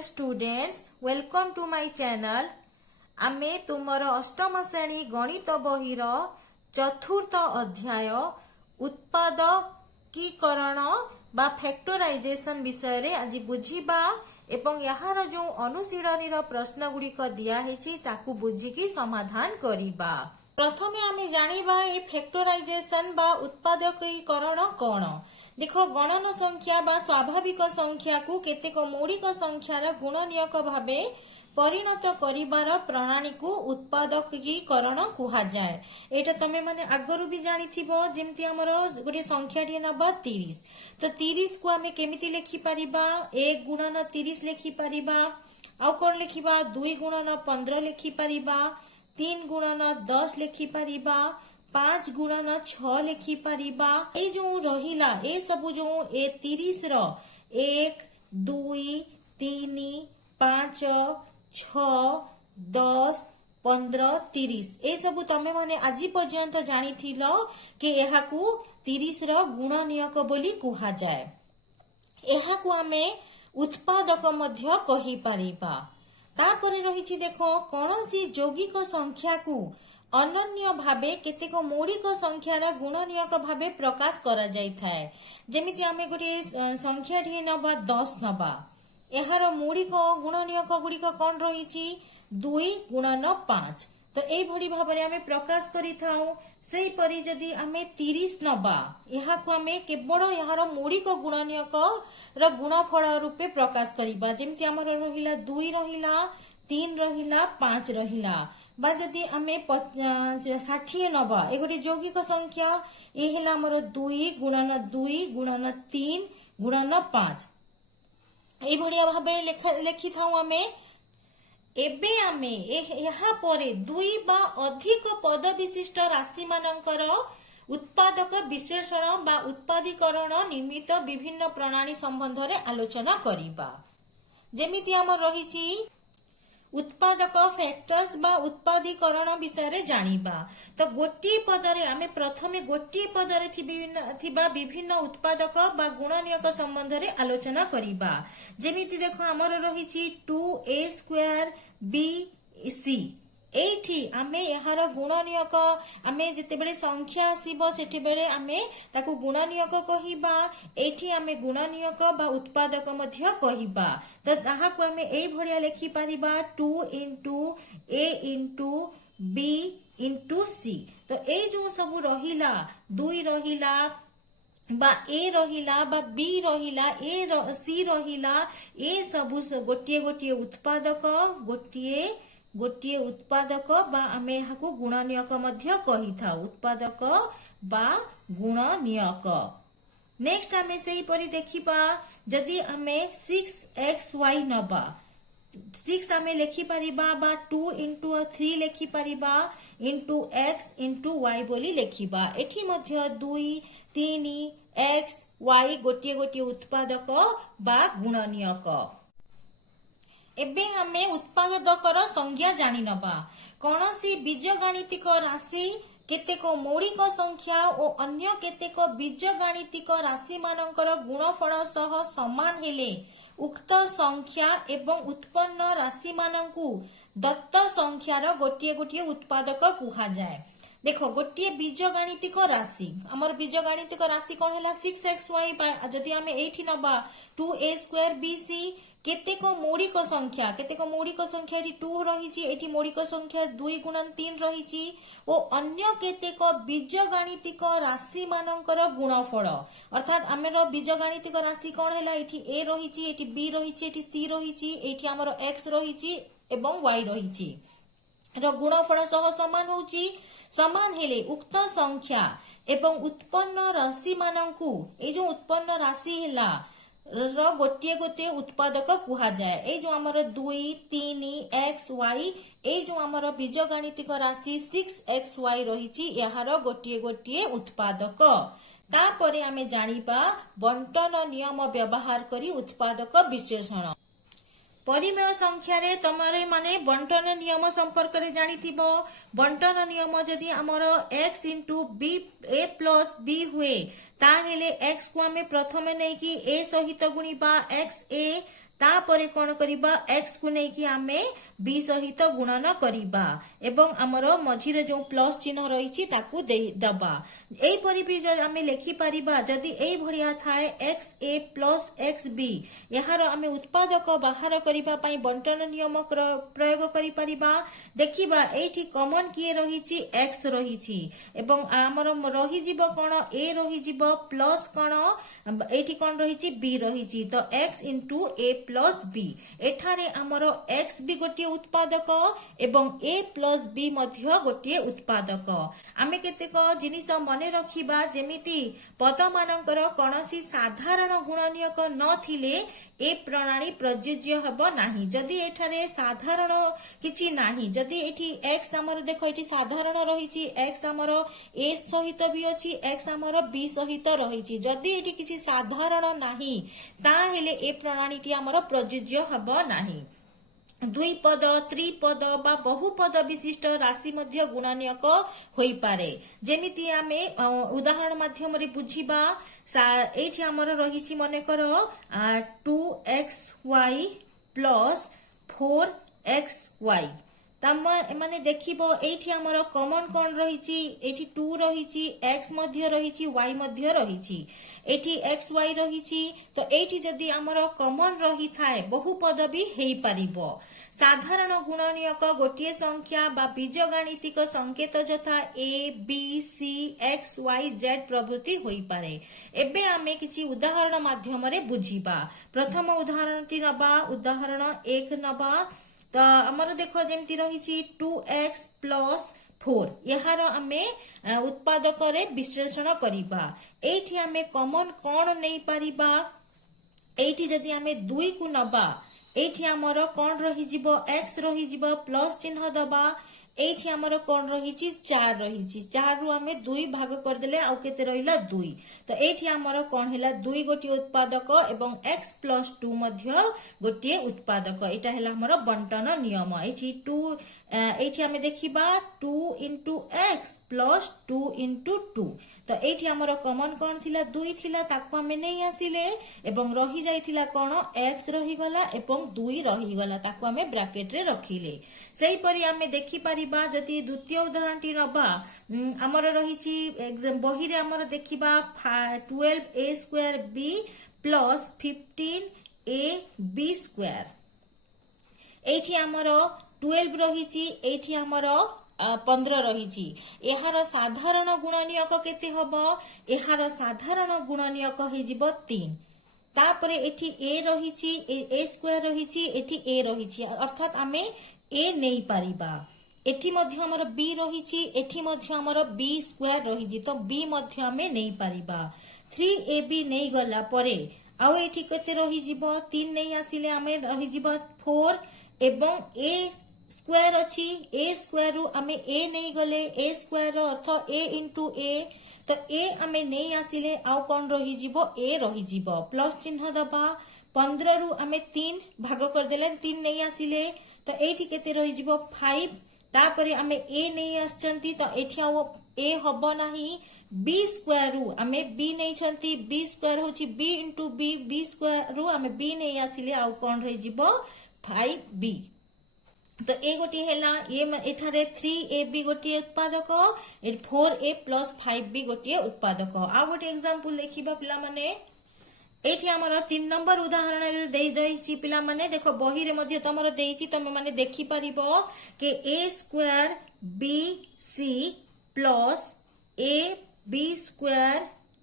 Dear students, welcome to my channel. आमे तुमर अष्टम श्रेणी गणित बहिर चतुर्थ अध्याय उत्पादकीकरण बा फैक्टराइजेशन विषय रे आज बुझिबा एवं यार जो अनुशीलनी प्रश्न गुड़िक दिखाई ताकू बुझिकी समाधान करिबा। प्रथमे आमे जानिबा ए फैक्टराइजेशन बा उत्पादकीकरण कौन। देखो, गणन संख्या बा स्वाभाविक संख्या को केतेक मौलिक संख्यार गुणनीयक भावे परिणत करिबार प्रणाली को उत्पादकीकरण कुहा जाए। एटा तमे माने आगरु भी जानिथिबो, जेमति हमर गोटे संख्याटी नबा 30। तो 30 को आमे केमिति लेखि परिबा? 1 गुणन 30 लेखि परिबा। आउ कोन लेखिबा? 2 गुणन 15 लेखि परिबा। 3 गुणन 10 लेखि परिबा। 5 गुणन 6 लेखि परिबा। ए जो रहिला ए सब जो ए 30 रो 1 2 3 5 6 10 15 30 ए सब तमे माने आजि पर्यंत जानिथिलो कि एहाकू 30 रो गुणनीयक बोली कुहा जाए। एहाकू आमे उत्पादक मध्य कहि परिबा। तापरे रहिछि देखो, कोनोसी यौगिक संख्या को अनन्य भावे केतेक मौलिक संख्यार गुणनीयक भावे प्रकाश करा जाय थाए। जेमिति आमे गोटे संख्याटी नबा 10 नबा, एहार मौलिक गुणनीयक गुड़िक कौन रही? 2 गुणन 5। तो एई भली भाबरे आमे प्रकाश करि थाउ। सेई परि जदि आमे 30 नबा, एहाकु आमे केवल एहार मौलिक गुणनीयक र गुणफल रूपे प्रकाश करिबा। जेमिति हमर रहिला 2 रहिला, 3 रहिला, 5 रहिला। बा जदि आमे 60 नबा, ए गोटे यौगिक संख्या, ए हेला हमर 2 गुणन 2 गुणन 3 गुणन 5। एई भलिया भाबे लेखि थाउ आमे। एबे आमे यहाँ परे 2 बा अधिक पद विशिष्ट राशि मानकर उत्पादक विश्लेषण बा उत्पादीकरण निमित्त विभिन्न प्रणाली संबंध रे आलोचना करिबा। जेमिति हमर रहिछि उत्पादक फैक्टर्स बा उत्पादीकरण विषय रे जानिबा। तो गोटी पदरे आमे प्रथमे गोटी पदरे थिबा विभिन्न उत्पादक बा गुणनीयक संबंध रे आलोचना करिबा। जेमिति देखो, हमर रहिछि 2a² bc। एठी आमे एहार गुणनीयक आमे जेतेबेले संख्या आसीबो सेतेबेले आमे ताकू गुणनीयक कहिबा। एठी आमे गुणनीयक बा उत्पादक मध्य कहिबा। तो ताहाकू आमे एई भलिया लेखि परिबा 2 * a * b * c। तो एई जो सब रहिला 2 रहिला बा ए रहिला बा बी रहिला सी रहिला, ए सब गोटिए गोटिए उत्पादक गोटिए उत्पादक बा आमे हाकू गुणनीयक मध्य कहि थाउ। उत्पादक बा गुणनीयक। नेक्स्ट आमे सेही परि देखिबा, जदि आमे 6xy नबा, 6 आमे लेखि परिबा बा 2 * 3 लेखि परिबा x * y बोली लेखिबा। एठी मध्य 2 3 x y गोटिए गोटिए उत्पादक बा गुणनीयक। एबे हमें उत्पादकर संज्ञा जानि नबा। कोनोसी बीजगणितिक राशि केतेक मौलिक संख्या और अन्य केतेक बीजगणितिक राशि मानकर गुणफल सह समान हेले उक्त संख्या एवं उत्पन्न राशि मानकू दत्त संख्यार गोटिए गोटिए उत्पादक कुहा जाए। देखो, गोटिए बीजगणितिक राशि, हमर बीजगणितिक राशि कौन हैला? 6xy। जदि आमे एठी नबा 2a² bc, केतेक मौलिक संख्या, केतेक मौलिक संख्या एठी 2 रहिछि, एठी मौलिक संख्या 2 गुणन 3 रहिछि ओ अन्य केतेक बीजगणितिक राशि मानकर गुणफल। अर्थात आमेर बीजगणितिक राशि कौन हैला? एठी a रहिछि, एठी b रहिछि, एठी c रहिछि, एठी हमर x रहिछि एवं y रहिछि र गुणफल सह समान होछि। समान हेले उक्त संख्या एवं उत्पन्न राशि मानकू, ए जो उत्पन्न राशि हेला र गोटिए गोटिए उत्पादक कुहा जाए। ए जो हमर 2 3 x y, ए जो हमर बीजगणितिक राशि 6xy रहिछि, एहार गोटिए गोटिए उत्पादक। तापरे आमे जानिबा बंटन नियम व्यवहार करी उत्पादक विश्लेषण। परिमेय संख्या रे तमारे माने बंटन नियम संपर्क रे जानिथिबो। बंटन नियम जदि हमर x * b a + b हुए, ता हेले x को आमे प्रथमे नै कि a सहित गुणिबा x a, तापरे कौन करिबा x को नहीं कि आमे b सहित गुणन करिबा एवं हमर मझिरे जो प्लस चिन्ह रही ताकू दबा एई परि भी आमे लेखि परिबा जदि एई भरिया थाए xa प्लस xb यार आमे उत्पादक बाहर करिबा पई बंटन नियम प्रयोग करि परिबा देखिबा एठी कॉमन किए रही x रही एवं हमर रही जीव कोन a रही जीव प्लस कोन एठी कोन रही b रही तो x into a plus b एठारे हमर x भी गोटे उत्पादक एवं a प्लस b मध्य गोटे उत्पादक आमे केतेक जिनिस मने रखिबा जेमिति पद मानकर कोनोसी साधारण गुणनीयक नथिले ए प्रणाली प्रयोज्य हेबो नाही जदि एठारे साधारण किछि नाही जदि एठी x हमर देखो एठी साधारण रहिछि x हमर a सहित भी अछि x हमर b सहित रहिछि जदि एठी किछि साधारण नाही ता हेले ए प्रणालीटी हमर प्रयोज्य हेबो नाही द्विपद त्रिपद बा बहुपद विशिष्ट राशि मध्य गुणनीयक होई पारे जेमिति आमे उदाहरण माध्यम रे बुझिबा एठी हमर रहिछि मने करो 2xy प्लस 4xy तम माने देखिबो एठी हमर कॉमन कोन रहिछि एठी 2 रहिछि x मध्य रहिछि y मध्य रहिछि एठी xy रहिछि तो एठी जदि हमर कॉमन रही थाए बहुपद भी हेई परिबो साधारण गुणनीयक गोटिए संख्या बा बीजगणितिक संकेत जथा a b c x y z प्रभृति होई पारे एबे आमे किछि उदाहरण माध्यम रे बुझिबा प्रथम उदाहरणटी नबा उदाहरण 1 नबा तो हमर देखो जेमति रहिछि 2x प्लस 4 यार आमे उत्पादक रे विश्लेषण करिबा एठी आमे कॉमन कोन नै परिबा एठी जदि आमे 2 को नबा एठी हमर कोन रहि जिवो x रहि जिवो प्लस चिन्ह दबा एठी हमर कोन रहिछि 4 रहिछि 4 रु आमे 2 भाग कर देले आ केते रहिला 2 तो एठी हमर कोन हैला 2 गोटी उत्पादक एवं x प्लस 2 मध्य गोटी उत्पादक एटा हैला हमर बंटन नियम एठी 2 एठी हमें देखिबा 2 into x प्लस 2 into 2 तो एठी हमर कॉमन कोन थिला 2 थिला ताको हमें नै आसीले एवं रही जाइथिला कोन x रही गला एवं 2 रही गला ताको हमें ब्रैकेट रे रखिले सेही परि हमें देखि परिबा जति द्वितीय उदाहरणटी नबा हमर रहिछि एग्जाम बही रे हमर देखिबा 12a square b plus 15ab square एठी हमर 12 रहिछि एठी हमर 15 रहिछि एहार साधारण गुणनीयक केते हबो एहार साधारण गुणनीयक हे जिवो 3 तापरे एठी a रहिछि a स्क्वायर रहिछि एठी a रहिछि अर्थात आमे a नै परिबा एठी मध्य हमर b रहिछि एठी मध्य हमर b स्क्वायर रहिछि तो b मध्य आमे नै परिबा 3ab नै गला परे आउ एठी केते रहि जिवो 3 नै आसीले आमे रहि जिवो 4 एवं a स्क्वायर अछि a स्क्वायर रु आमे a नै गले a स्क्वायर रो अर्थ a into a तो a आमे नै आसीले आउ कोन रहि जिवो a रहि जिवो प्लस चिन्ह दबा 15 रु आमे 3 भाग कर देले 3 नै आसीले तो एठी केते रहि जिवो 5 तापरे आमे a नै आछंती तो एठी आउ a हबो नाही b स्क्वायर रु आमे b नै छंती b स्क्वायर होची b into b b square रु आमे b नै आसीले आउ कोन रहि जिवो 5b तो ए गोटी हैला ये एठारे 3ab गोटी उत्पादक 4a प्लस 5b गोटी उत्पादक आ गोटी एग्जांपल देखिबा पिला माने एठी हमर 3 नंबर उदाहरण रे देई रहिछि पिला माने देखो बही रे मध्ये तमर देइछि तमे माने देखि परिबो के a square bc plus ab square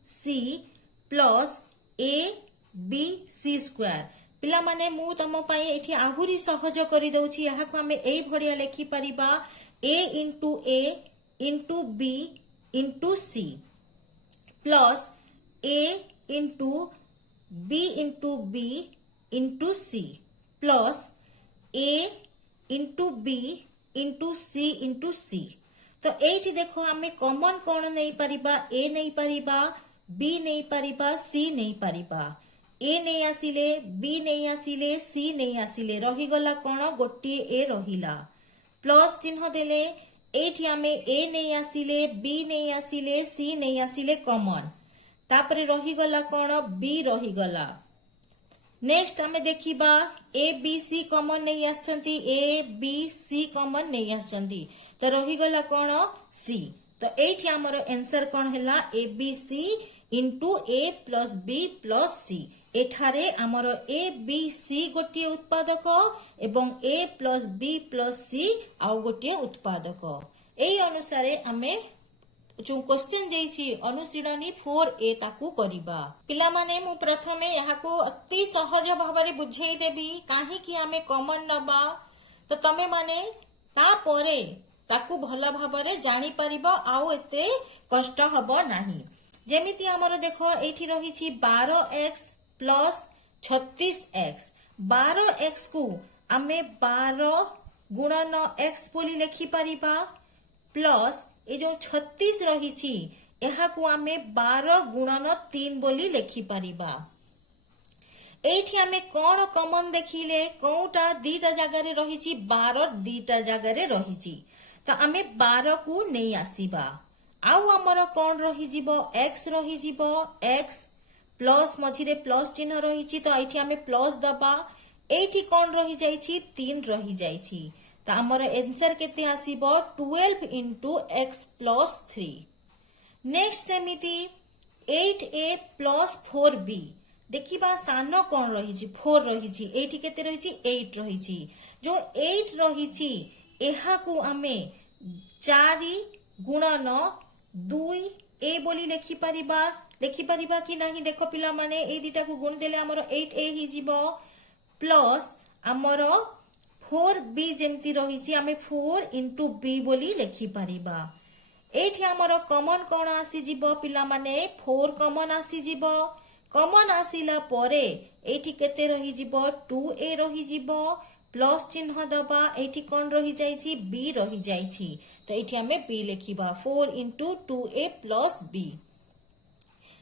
c plus abc square पिला माने मु तम पई एठी आहुरी सहज करि दउछि यहा को हमें एई भडिया लेखि परिबा a into b into c plus a into b into b into c plus a into b into c into c तो एठी देखो हमें कॉमन कोन नै परिबा a नै परिबा b नै परिबा c नै परिबा a नै आसीले b नै आसीले c नै आसीले रही गला कोन गोटी a रहिला प्लस चिन्ह देले एठी हमें a नै आसीले b नै आसीले c नै आसीले कॉमन तापरे रही गला कोन b रही गला नेक्स्ट आमे देखिबा ए बी सी कॉमन नहीं आछंती ए बी सी कॉमन नहीं आछंती तो रही गला कोन सी तो एठी हमर आंसर कोन हैला A B C into A plus B plus C एठारे हमर ए बी सी गोटे उत्पादक एवं A plus B plus C आउ गोटे उत्पादक एई अनुसारे आमे जो क्वेश्चन जेछि अनुशीलनी 4A ताकू करिबा पिला माने मु प्रथमे याको अति सहज भाबरे बुझेई देबी काहे कि हमें कॉमन नबा तो तमे माने ता परे ताकू भला भाबरे जानि परिबा आउ एते कष्ट हबो नाही जेमिति हमर देखो एठी रहिछि 12x प्लस 36x 12x को आमे 12 गुणन x बोली लिखि परिबा प्लस ए जो 36 रही यहाँ को आमे 12 गुणन 3 बोली लिखि परिबा एठी आमे कोन कॉमन देखिले कोटा दीटा जगह रे रही 12 दीटा जगह रे रही तो आमे 12 को नहीं आसीबा आउ हमर कोन रही जिवो x रही जिवो x प्लस मझिरे प्लस चिन्ह रही तो एठी आमे प्लस दबा एठी कोन रही जाईछि 3 रही जाईछि तो आमर आंसर केते आसीबो 12 into x plus 3 नेक्स्ट सेमिति 8a plus 4b देखिबा सानो कोन रही 4 रही एठी केते रही 8 रही जो 8 रही एहा को आमे 4 गुणन 2 ए बोली लिखि परिबा कि नाही देखो पिला माने ए दिटा को गुण देले हमर 8a ही जिवो प्लस हमर 4b जेमती रही आमे 4 into b बोली लिखि परिबा एठी हमर कॉमन कोन आसी जिवो पिला माने 4 कॉमन आसी जिवो कॉमन आसीला परे एठी केते रही जिवो 2a रही जिवो प्लस चिन्ह दबा एठी कोन रही जाईछि b रही जाईछि तो एठी हमें b लिखिबा 4 into 2a plus b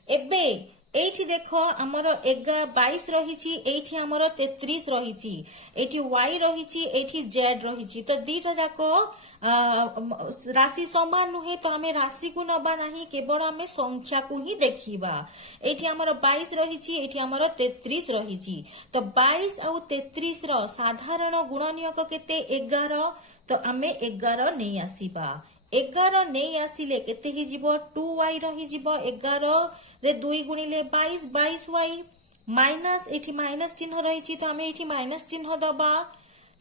एबे एठी देखो हमर 22 रही एठी हमर 33 रही एठी y रही एठी z रही तो दीटा जाको राशि समान नुहे तो हमें राशि को नबा नहीं केवल हमें संख्या को ही देखिबा एठी हमर 22 रही एठी हमर 33 रही तो 22 आउ 33 रो साधारण गुणनीयक केते 11 तो हमें 11 नहीं आसीबा 11 नहीं आसिले केते ही जिवो 2y रही जिवो 11 रे 2 गुणिले 22 22y माइनस एठी माइनस चिन्ह रही तो हमें एठी माइनस चिन्ह दबा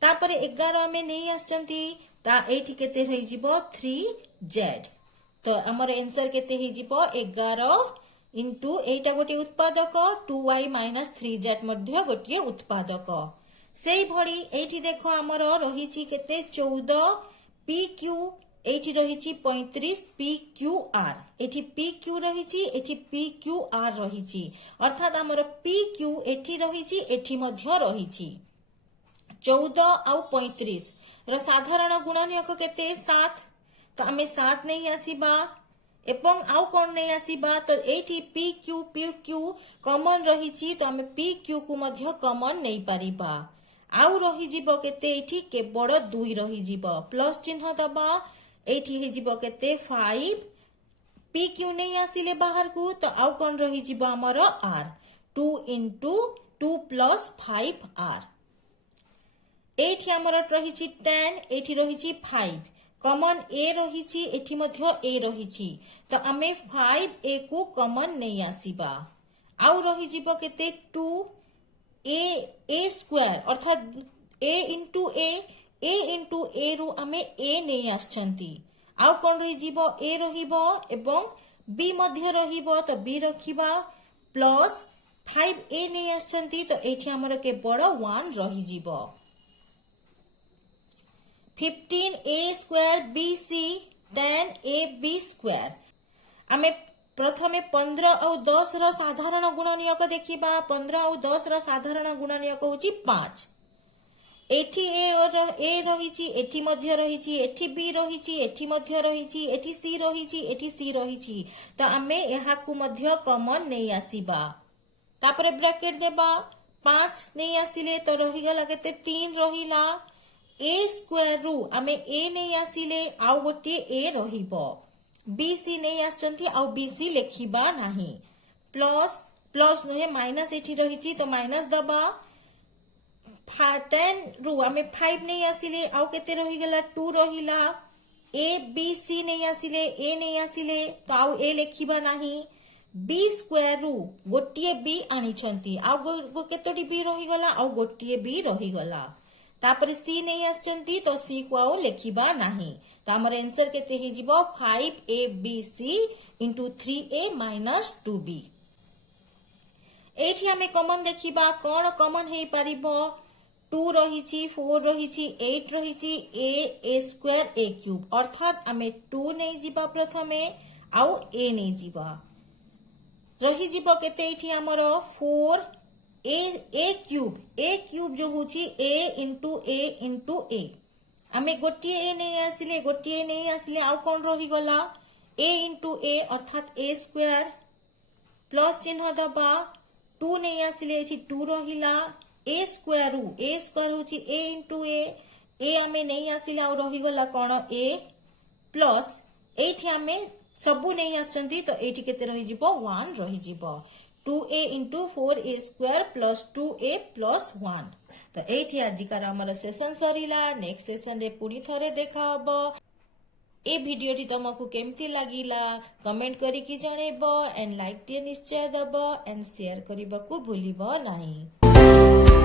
तापरे 11 हमें नहीं आछंती ता एठी केते रही जिवो 3z तो हमर आंसर केते ही जिवो 11 into एटा गोटे उत्पादक 2y minus 3z मध्ये गोटे उत्पादक सेई भली एठी देखो हमर रही केते 14 pq एठी रही 35 PQR एठी PQ रही एठी PQR रही अर्थात हमर PQ एठी रही एठी मध्य रही 14 आउ 35 रो साधारण गुणनीयक केते 7 तो हमें 7 नहीं आसीबा एवं आउ कोन नहीं आसीबा तो एठी PQ कॉमन रही तो हमें PQ को मध्य कॉमन नहीं पारिबा आउ रही जिवो केते एठी केवल 2 रही जिवो प्लस चिन्ह दबा एठी हे जिवो केते 5 PQ नहीं आसिले बाहर को तो आउ कोन रही जिवो हमर R 2 into 2 plus 5R एठी हमर रही 10 एठी रही 5 कॉमन ए रही एठी मध्य ए रही तो आमे 5a को कॉमन नहीं आसीबा आउ रही जिवो केते 2 a स्क्वायर अर्थात a into a रु आमे a नहीं आछंती आउ कोन रही जिवो a रहिबो एवं b मध्य रहिबो तो b रखिबा प्लस 5a नहीं आछंती तो एठी हमर के बड़ 1 रही जिवो 15a square bc tan ab square आमे प्रथमे 15 और 10 रो साधारण गुणनीयक देखिबा 15 और 10 रो साधारण गुणनीयक होची 5 एठी ए रही एठी मध्य रही एठी बी रही एठी मध्य रही एठी सी रही तो आमे एहा को मध्य कॉमन नहीं आसीबा तापरे ब्रैकेट देबा 5 नहीं आसिले तो रही गला केते 3 रहिला a स्क्वायर रु आमे a नहीं आसिले आउ गोटे a रहिबो bc नहीं आछंती आउ bc लेखिबा नाही प्लस प्लस नुहे माइनस एठी रही तो माइनस दबा 10 रु आमे 5 नहीं आसिले आउ केते रही गला 2 रहिला ए बी सी नहीं आसिले ए नहीं आसिले तो आउ ए लेखिबा नाही बी स्क्वायर रु गोटिए बी आनिछंती आउ केतोटी बी रही गला आउ गोटिए बी रही गला तापरे सी नहीं आछंती तो सी को आउ लेखिबा नाही तो हमर आंसर केते हे जिवो 5abc into 3a minus 2b एठी हमें कॉमन देखिबा कोन कॉमन हे परिबो 2 रहिछि 4 रहिछि 8 रहिछि a स्क्वायर a क्यूब अर्थात हमें 2 नहीं जिबा प्रथमे आउ a नहीं जिबा रही जीव केते एठी हमर 4 a क्यूब जो होची a into a आमे गोटिए a नहीं आसिले आउ कोन रही गला a into a अर्थात a स्क्वायर प्लस चिन्ह दबा 2 नहीं आसिले एठी 2 रहिला a स्क्वायर होची a into a आमे नहीं आसिले आउ रही गला कोन a प्लस एठी आमे सबु नहीं आछंती तो एठी केते रही जिवो 1 रही जिवो 2a into 4a square plus 2a plus 1 तो एठी आजिकार हमर सेशन सरीला नेक्स्ट सेशन रे पुनी थरे देखा हबो ए वीडियो टी तुमको केमती लागिला कमेंट करी कि जणेबो एंड लाइक टे निश्चय दबो एंड शेयर करबा को भूलिबो नाही।